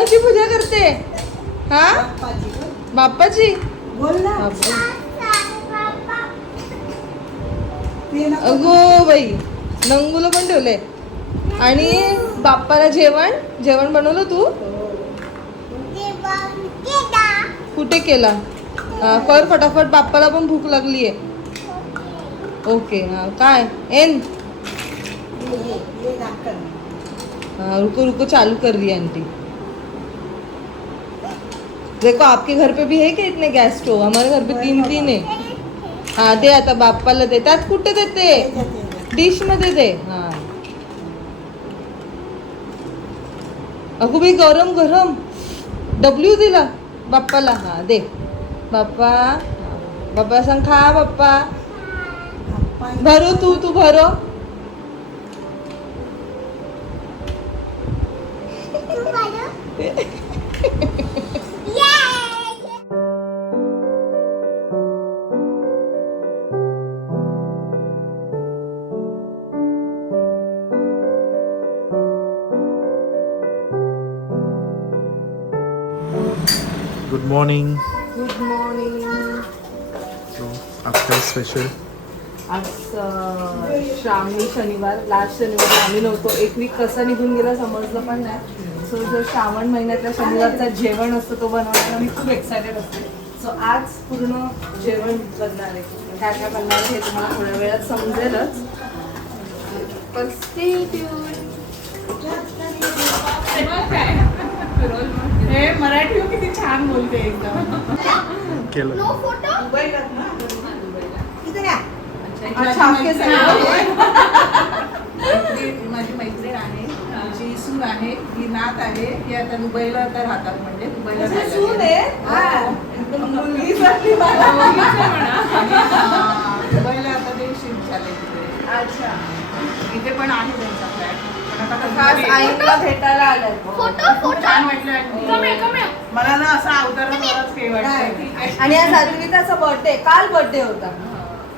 कोणाची पूजा करते? हा बाप्पाची. बोल ना. अगो बाई, नंगूला पण ठेवलंय. आणि बाप्पाला जेवण बनवलं तू? कुठे केला? कर फटाफट, बाप्पाला पण भूक लागली आहे. ओके. हाँ काय एन हाँ रुको रुको, चालू कर रही है आंटी. देखो आपके घर पे भी है क्या इतने गैस स्टोव? हमारे घर पे 3 है. हाँ दे आता बाप्पाला दे. त्यात कुठे देते? डिश मध्ये दे. हाँ अगो बाई, गरम गरम. डब्ल्यू दिला बाप्पाला. हाँ दे बाप्पा. बाप्पा सांग खा बाप्पा. भरो तू भरो. Good morning. Good morning. आज काय स्पेशल? आज श्रावणी शनिवार, लास्ट शनिवार आम्ही नव्हतो. एक वीक कसा निघून गेला समजलं पण नाही. सो जो श्रावण महिन्यातल्या शनिवारचा जेवण असतो तो बनवायला मी खूप एक्सायटेड असते. सो आज पूर्ण जेवण बनणार आहे. काय काय बनणार आहे हे तुम्हाला थोड्या वेळात समजेलच. पण stay tuned. हे मराठी किती छान बोलते एकदम. केलं. दुबईलात ना? अच्छा आपके माझी मैत्रीण आहे, तिची सून आहे, ही नात आहे. ही आता दुबईला आता राहतात, म्हणजे दुबईला राहायला सून गेले. आहे? हो. एकदम मुलगी सारखी मला. दुबईला आता ते शिफ्ट झाले तिकडे. अच्छा. इथे पण आहे त्यांचा फ्लॅट. पण आता खास घरी- आईला भेटायला आलाय. खूप छान वाटलं आणि मला ना असा अवतार मलाच काही वाटतं. ठीक आहे. आणि आज अद्विताचा बर्थडे, काल बर्थडे होता.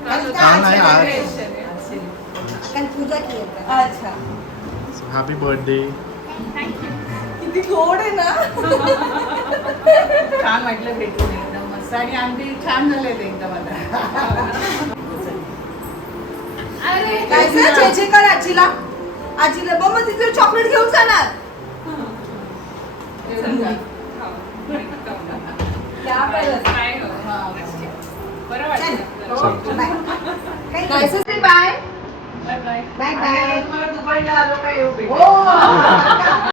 काल नाही, आज. कारण पूजा केली. अच्छा. Happy birthday. किती गोड आहे ना. छान वाटलं भेटून एकदम मस्त. आणि आमचे छान झाले ते एकदम आता. काय जे कर आजीला. आजीला मग तिथे चॉकलेट घेऊन जाणार. क्या करत? बरं वाटलं. बाय. Bye bye. मला दुबईला आलो काय येऊ भेटायला.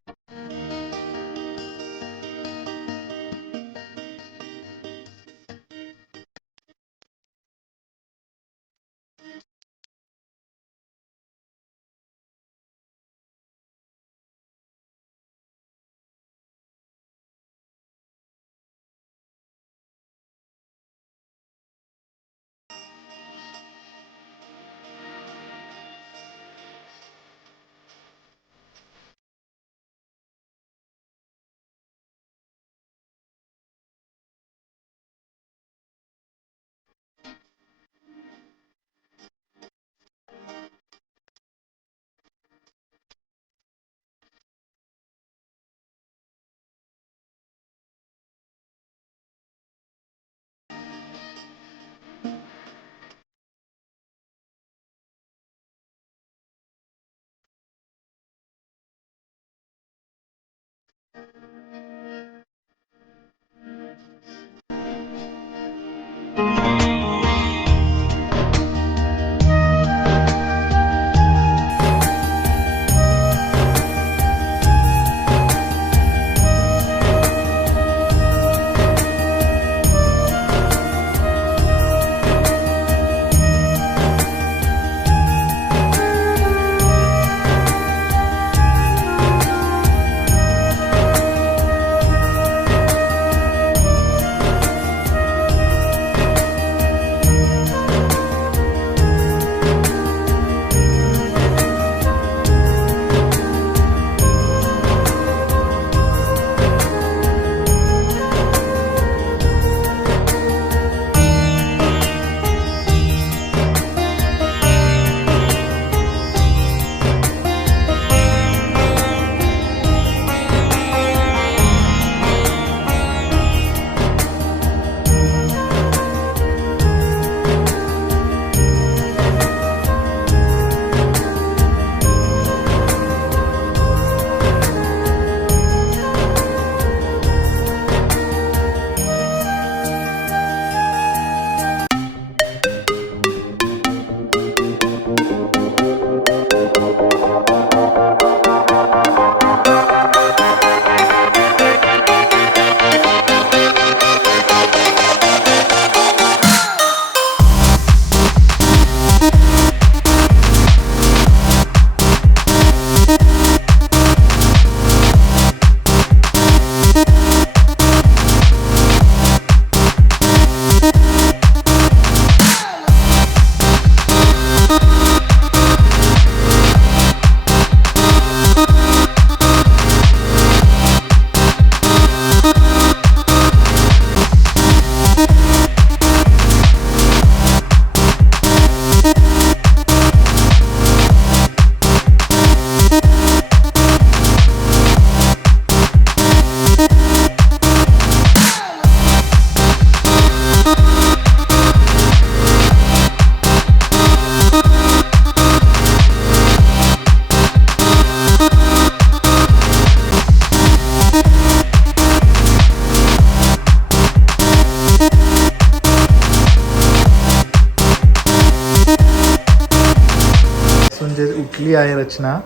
उठली आहे रचना.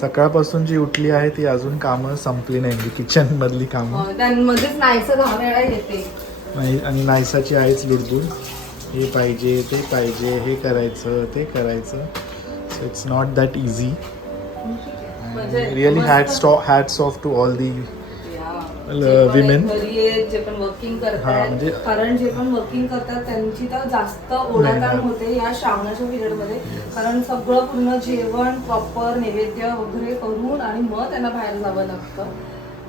सकाळपासून जी उठली आहे ती अजून कामं संपली नाही, किचन मधली कामं. त्यांमध्येच नाहीचं 10 वेळा येते. नाही, आणि नायसाची आहेच लुडबुड. हे पाहिजे, ते पाहिजे, हे करायचं, ते करायचं. So it's not that easy. Really hats off to all the women. जे पण वर्किंग हा, करतात, म्हणजे- कारण जे पण वर्किंग करतात त्यांची तर जास्त ओढाताण होते या श्रावणाच्या पिरियड मध्ये. कारण सगळं पूर्ण जेवण प्रॉपर नैवेद्य वगैरे करून आणि मग त्यांना बाहेर जावं लागतं.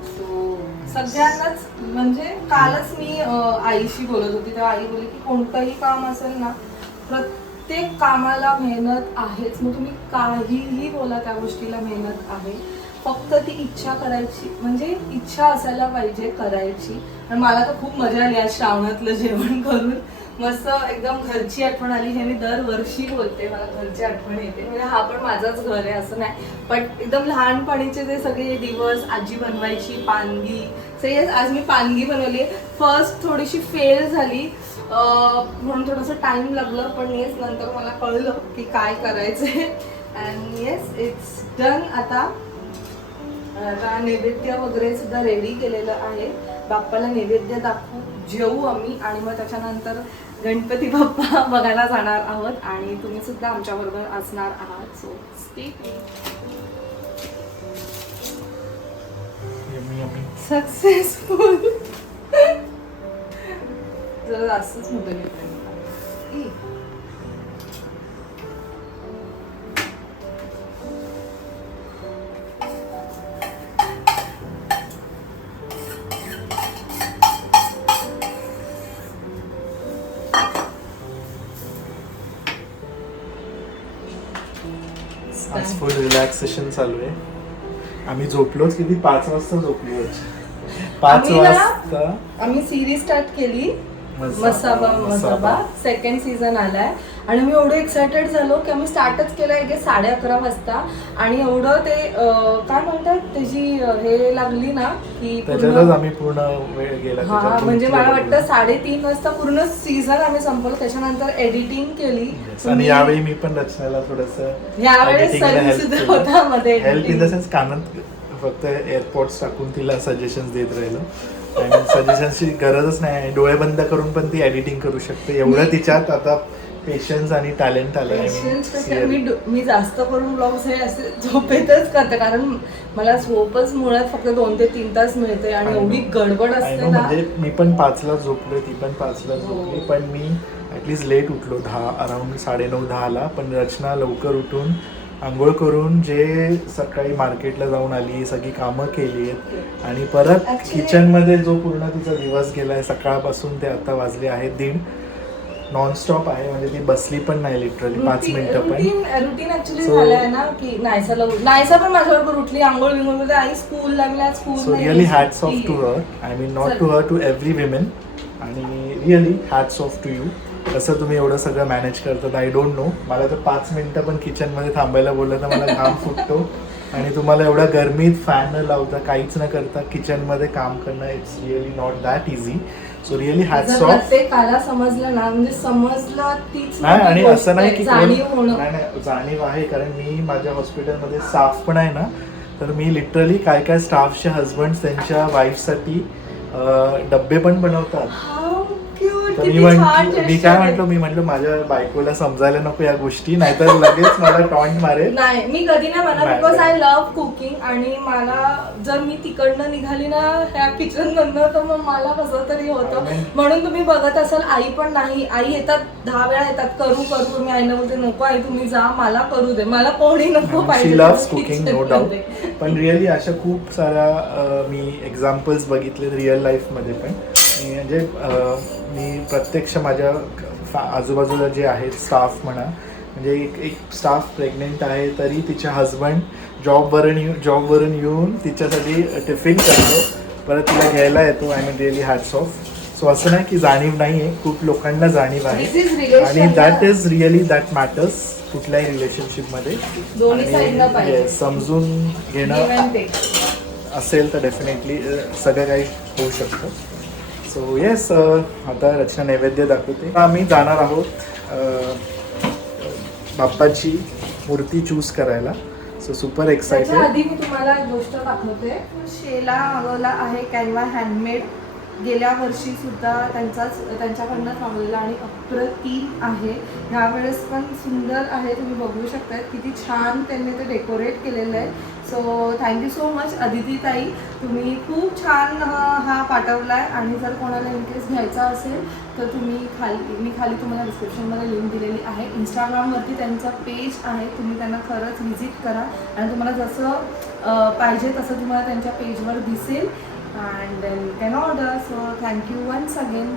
सो सगळ्यांनाच म्हणजे कालच मी आईशी बोलत होती तेव्हा आई बोलली की कोणतंही काम असेल ना, प्रत्येक कामाला मेहनत आहेच. मग तुम्ही काहीही बोला, त्या गोष्टीला मेहनत आहे. फक्त ती इच्छा करायची, म्हणजे इच्छा असायला पाहिजे करायची. आणि मला तर खूप मजा आली आज श्रावणातलं जेवण करून. मस्त एकदम घरची आठवण आली. हे मी दरवर्षी बोलते, मला घरची आठवण येते. म्हणजे हा पण माझाच घर आहे असं नाही, पण एकदम लहानपणीचे ते सगळे दिवस, आजी बनवायची पानगी. आज मी पानगी बनवली. फर्स्ट थोडीशी फेल झाली म्हणून थोडंसं टाइम लागलं, पण येस नंतर मला कळलं की काय करायचंय. And yes it's done. आता नैवेद्य वगैरे सुद्धा रेडी केलेलं आहे. बाप्पाला नैवेद्य दाखवू, जेवू आम्ही, आणि मग त्याच्यानंतर गणपती बाप्पा बघायला जाणार आहोत. आणि तुम्ही सुद्धा आमच्या बरोबर असणार आहात. So stay successful. जरा जास्तच मोठं घेतलं. आज फुल रिलॅक्सेशन चालू आहे. आम्ही झोपलोच किती, 5 वाजता झोपलो. 5 वाजता आम्ही सिरीज स्टार्ट केली, मसाबा. मसाबा सेकंड सीझन आलाय. आणि मी एवढं एक्सायटेड झालो की आम्ही स्टार्टच केलं आहे 11:30 वाजता. आणि एवढं ते काय म्हणतात त्याची हे लागली ना की त्याच्यातच आम्ही पूर्ण वेळ गेला. हा, म्हणजे मला वाटतं 3:30 वाजता पूर्ण सीझन आम्ही संपवलं. त्याच्यानंतर एडिटिंग केली. आणि यावेळी मी पण रचनाला थोडस यावेळेस सुद्धा होता मध्ये हेल्प इन द सेन्स, कानात फक्त एअरपोर्ट्स टाकून तिला सजेशन्स देत राहिलो. आणि सजेशन्सची गरजच नाही, डोळे बंद करून पण ती एडिटिंग करू शकते. एवढं तिच्यात आता पेशन्स आणि टॅलेंट आलंय. मी जास्त करून ब्लॉग्स हे असे झोपेतच करते, कारण मला झोपच मुळात फक्त 2 ते 3 तास मिळते. आणि एवढी गडबड असते ना. म्हणजे मी पण 5ला झोपलोय, ती पण 5ला झोपली. पण मी ॲटलिस्ट लेट उठलो, अराउंड 9:30-10ला. पण रचना लवकर उठून आंघोळ करून जे सकाळी मार्केटला जाऊन आली, सगळी कामं केली आहेत. आणि परत किचनमध्ये जो पूर्ण तिचा दिवस गेलाय सकाळपासून ते आता वाजले आहेत 1:30. नॉनस्टॉप आहे, म्हणजे ती बसली पण नाही लिटरली 5 मिनिटं पण. रुटीन ऍक्च्युअली झालंय ना की नायसा पण माझ्याबरोबर उठली, आंघोळ विंघोळ मध्ये आई स्कूलला गेला. So really hats off to her. I mean not to her, to every women. आणि really hats off to you. कसं तुम्ही एवढं सगळं मॅनेज करतात आय डोंट नो. मला तर 5 मिनिटं पण किचनमध्ये थांबायला बोललं तर मला घाम फुटतो. आणि तुम्हाला एवढ्या गरमीत फॅन न लावता, काहीच न करता किचनमध्ये काम करणं, it's really not that easy. So really hats of. प्रत्येकाला समजलं ना, म्हणजे समजलं तीच नाही. आणि असं नाही की जाणीव होणं. नाही, जाणीव आहे. कारण मी माझ्या हॉस्पिटलमध्ये स्टाफ पण आहे ना, तर मी लिटरली काय स्टाफचे हजबंड त्यांच्या वाईफसाठी डब्बे पण बनवतात. तर मी काय म्हटलं माझ्या बायकोला समजायला नको या गोष्टी, नाहीतर लगेच मला टॉन्ट मारेल. नाही, मी कधी नाही म्हणत, बिकॉज आय लव्ह कुकिंग. आणि मला जर मी तिकडनं निघाली ना ह्या किचन मधनं, तर मग मला कसं तरी होतं. म्हणून तुम्ही बघत असाल आई पण नाही, आई येतात 10 वेळा येतात, करू. मी आईला बोलते नको आई तुम्ही जा, मला करू दे, मला कोणी नको पाहिजे. शी लव्हज कुकिंग नो डाऊट. पण रिअली अशा खूप साऱ्या मी एक्झाम्पल्स बघितले रिअल लाईफमध्ये पण. म्हणजे मी प्रत्यक्ष माझ्या आजूबाजूला जे आहेत स्टाफ म्हणा, म्हणजे एक स्टाफ प्रेग्नेंट आहे तरी तिचे हजबंड जॉबवरून येऊन तिच्यासाठी टिफिन करतो, परत तिला घ्यायला येतो. I mean really hats of. So असं नाही की जाणीव नाही आहे, खूप लोकांना जाणीव आहे. आणि that is really that matters कुठल्याही रिलेशनशिपमध्ये. समजून घेणं असेल तर डेफिनेटली सगळं काही होऊ शकतं. सो येस, आता रचना नैवेद्य दाखवते. आम्ही जाणार आहोत बाप्पाची मूर्ती चूज करायला. सो सुपर त्याच्या एक्सायटेड. आधी मी तुम्हाला एक गोष्ट दाखवते. शेला मागवला आहे कॅनवा हँडमेड. गेल्या वर्षी सुद्धा त्यांच्याकडनं मागवलेला आणि अप्रतिम आहे. ह्यावेळेस पण सुंदर आहे, तुम्ही बघू शकता किती छान त्यांनी ते डेकोरेट केलेलं आहे. So thank you so much Aditi ताई, तुम्ही खूप छान हा पाठवला आहे. आणि जर कोणाला इनकेस घ्यायचा असेल तर तुम्ही मी खाली तुम्हाला डिस्क्रिप्शनमध्ये लिंक दिलेली आहे. इंस्टाग्रामवरती त्यांचा पेज आहे, तुम्ही त्यांना खरंच व्हिजिट करा आणि तुम्हाला जसं पाहिजे तसं तुम्हाला त्यांच्या पेजवर दिसेल. And then you can order. So thank you once again.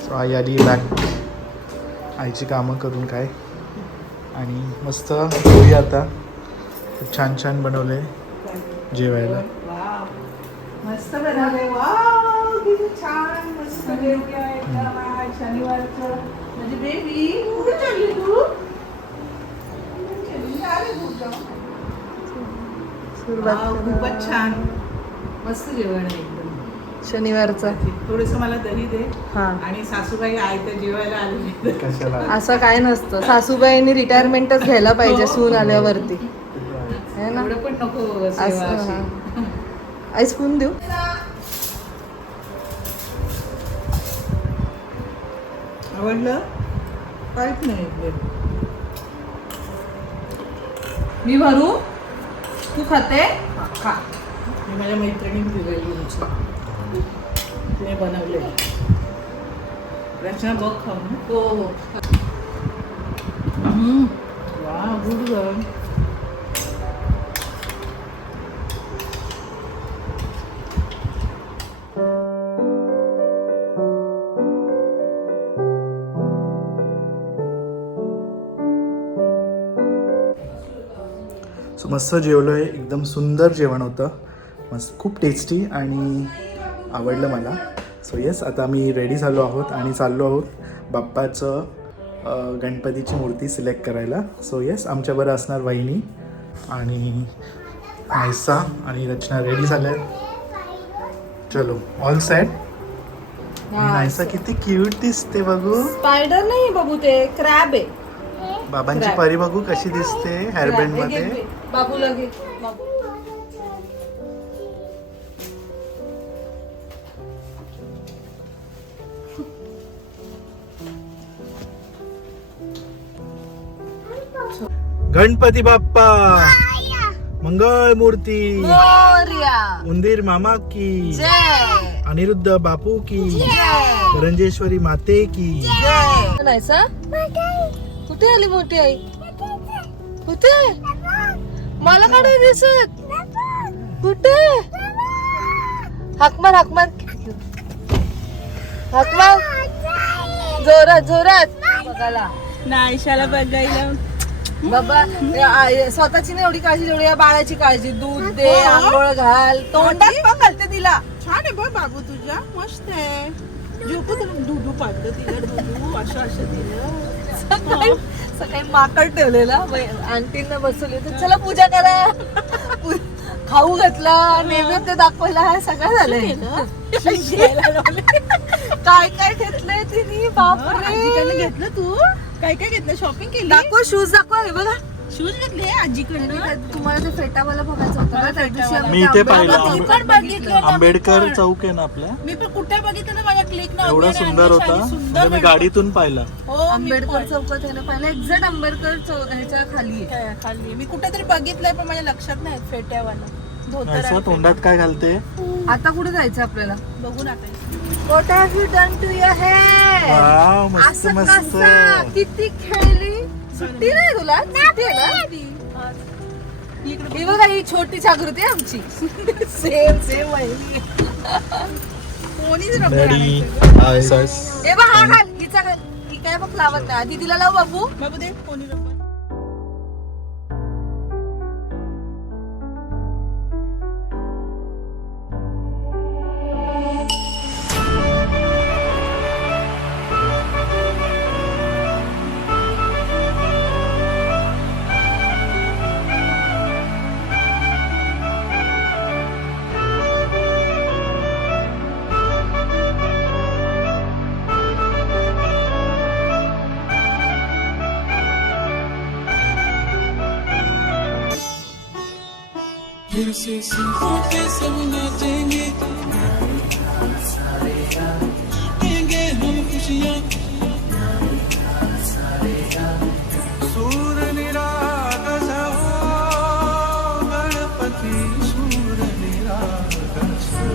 So आई आली बॅक आईची कामं करून काय, आणि मस्त होऊया आता. खूप छान छान बनवले जेवायला. मस्त बनवले. वाव किती छान. मस्त जेवूया एकदम आज शनिवारचं. म्हणजे बेबी कुठे चालली तू? अरे खूपच छान. मस्त जेवण आहे एकदम शनिवारचा. थोडंसं मला दही दे. हा, आणि सासूबाई आई तर जेवायला आलेली. कशाला असं काय नसतं. सासूबाईंनी रिटायरमेंटच घ्यायला पाहिजे सून आल्यावरती, है ना. एवढं पण नको सेवा असं अशी. आई स्पून देऊ. आवडलं? काहीच नाही. मी भरू, तू खाते. खा. मी माझ्या मैत्रिणीने दिलेली तिने बनवले. रचना बघ खाऊ. हो हो. वा गुड गर्ल. सो मस्त जेवलो आहे. एकदम सुंदर जेवण होतं. मस्त खूप टेस्टी आणि आवडलं मला. सो येस, आता आम्ही रेडी झालो आहोत आणि चाललो आहोत बाप्पाचं गणपतीची मूर्ती सिलेक्ट करायला. सो येस, आमच्याबरोबर असणार वहिनी आणि नायसा आणि रचना रेडी झाल्यात. चलो ऑल सेट. नायसा किती क्यूट दिसते बघू. स्पायडर नाही बाबू, ते क्रॅब आहे. बाबांची Crab. परी बघू कशी दिसते हेअरबँड मध्ये. बाबूला घे. बाबू. गणपती बाप्पा मंगळ मूर्ती. मोरया. उंदीर मामा की जय. अनिरुद्ध बापू की करंजेश्वरी माते की. नाहीसा कुठे आली मोठी आई? कुठे? मला का नाही दिसत? कुठे? हाकमार हाकमार हाकमार. जोरात जोरात. बघायला नायशाला बघायला. बाबा स्वतःची नाही एवढी काळजी जेवढी या बाळाची काळजी. दूध दे, आंघोळ घाल, तोंडात पण घालते तिला. छान आहे बघ बाबू तुझ्या. मस्त आहे. झोपू तुला दूध पाडलं तिला. दूध असं दिलं. सकाळी माकड ठेवलेला आंटींना बसवले तर चला पूजा करा. खाऊ घातला, नैवेद्य दाखवला, हे सगळं झालंय. काय काय घेतलंय तिने? बापरे. घेतलं तू? काय काय घेतलं? शॉपिंग केली? दाखव, शूज दाखव. हे बघा शूज घेतले आजीकडनं. तुम्हाला ते फेटावाला बघायचं होतं का? त्या दिवशी आम्ही मी इथे पाहिलं. मी पण बघितलं ना. आंबेडकर चौक आहे ना आपल्या. मी पण कुठे बघितलं ना माझ्या क्लिक ना. एवढा सुंदर होता म्हणजे मी गाडीतून पाहिला. आंबेडकर चौकात आहे ना पहिला. एक्झॅक्ट आंबेडकर चौक ह्याच्या खाली आहे. खाली मी कुठेतरी बघितलंय पण माझ्या लक्षात नाही. फेट्यावाला नायसा तोंडात काय घालते? आता कुठे जायचं आपल्याला? बघू ना आता. What have you done to your hair? Wow, मस्त असं मस्त. कसं? किती खेळली. सुट्टी नाही तुला? सुट्टी आहे ना? ही बघा, ही छोटी जागृती आहे आमची. सेम सेम वहिनी. कोणीच डॅडी हे बघ, हा घाल. हिचा घाल. ही काय बघ लावत नाही. आधी तिला लाव बाबू. बाबू दे कोणी रबर. फिर से सीखों पे सब नाचेंगे देंगे हम खुशियाँ सूर निरागस हो गणपति सूर निरागस हो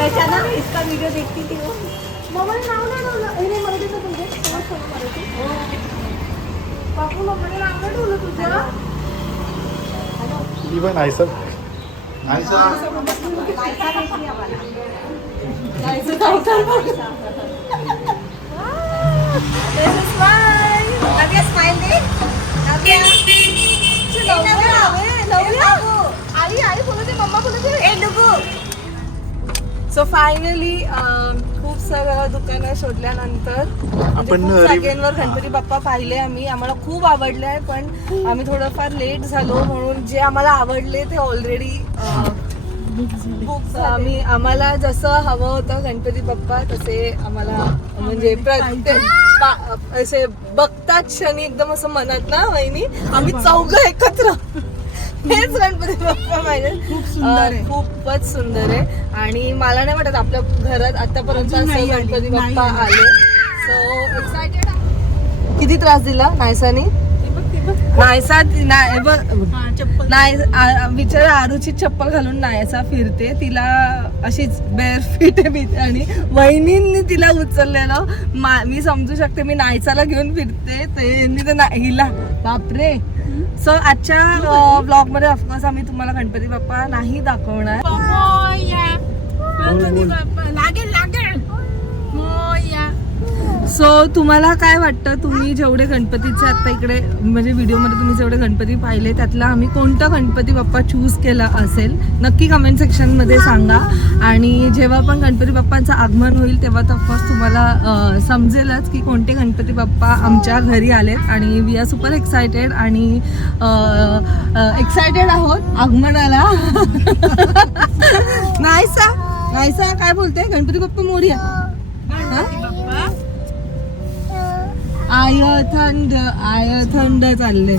पहचाना मैं इसका वीडियो देखती थी वो मोबाईल नाव नाही ठेवलं हे मराठीचं तुझे बापू मोबाईल नाव नाही ठेवलं तुझं even I sub so finally खूप सारं दुकानं शोधल्यानंतर म्हणजे आपण खूप जागेंवर गणपती बाप्पा पाहिले आम्ही आम्हाला खूप आवडले आहे पण आम्ही थोडंफार लेट झालो म्हणून जे आम्हाला आवडले ते ऑलरेडी आम्हाला जसं हवं होतं गणपती बाप्पा तसे आम्हाला म्हणजे प्रत्येक असे बघताच क्षणी एकदम असं म्हणत ना वहिनी आम्ही चौघं एकत्र हेच गणपती बाप्पा पाहिजे. खूप सुंदर आहे. खूपच सुंदर आहे आणि मला नाही वाटत आपल्या घरात आतापर्यंत अजून असं नाही आली, गणपती नाही बाप्पा आली. आले. So excited. किती त्रास दिला नायसानी? नायसा बिचारा आरूची चप्पल घालून नायसा फिरते तिला अशीच बेअर फिट आहे आणि वहिनींनी तिला उचललेलं मी समजू शकते. मी नायसाला घेऊन फिरते त्यांनी तर हिला बापरे. सो आजच्या ब्लॉग मध्ये ऑफकोर्स आम्ही तुम्हाला गणपती बाप्पा नाही दाखवणार. सो तुम्हाला काय वाटतं तुम्ही जेवढे गणपतीचे आता इकडे म्हणजे व्हिडिओमध्ये तुम्ही जेवढे गणपती पाहिले त्यातला आम्ही कोणता गणपती बाप्पा चूज केला असेल नक्की कमेंट सेक्शनमध्ये सांगा. आणि जेव्हा पण गणपती बाप्पांचं आगमन होईल तेव्हा तर ऑफकोर्स तुम्हाला समजेलच की कोणते गणपती बाप्पा आमच्या घरी आलेत आणि वी आर सुपर एक्सायटेड आणि एक्सायटेड आहोत आगमनाला. नाहीसा काय बोलते गणपती बाप्पा मोरया. आय थंड चालले.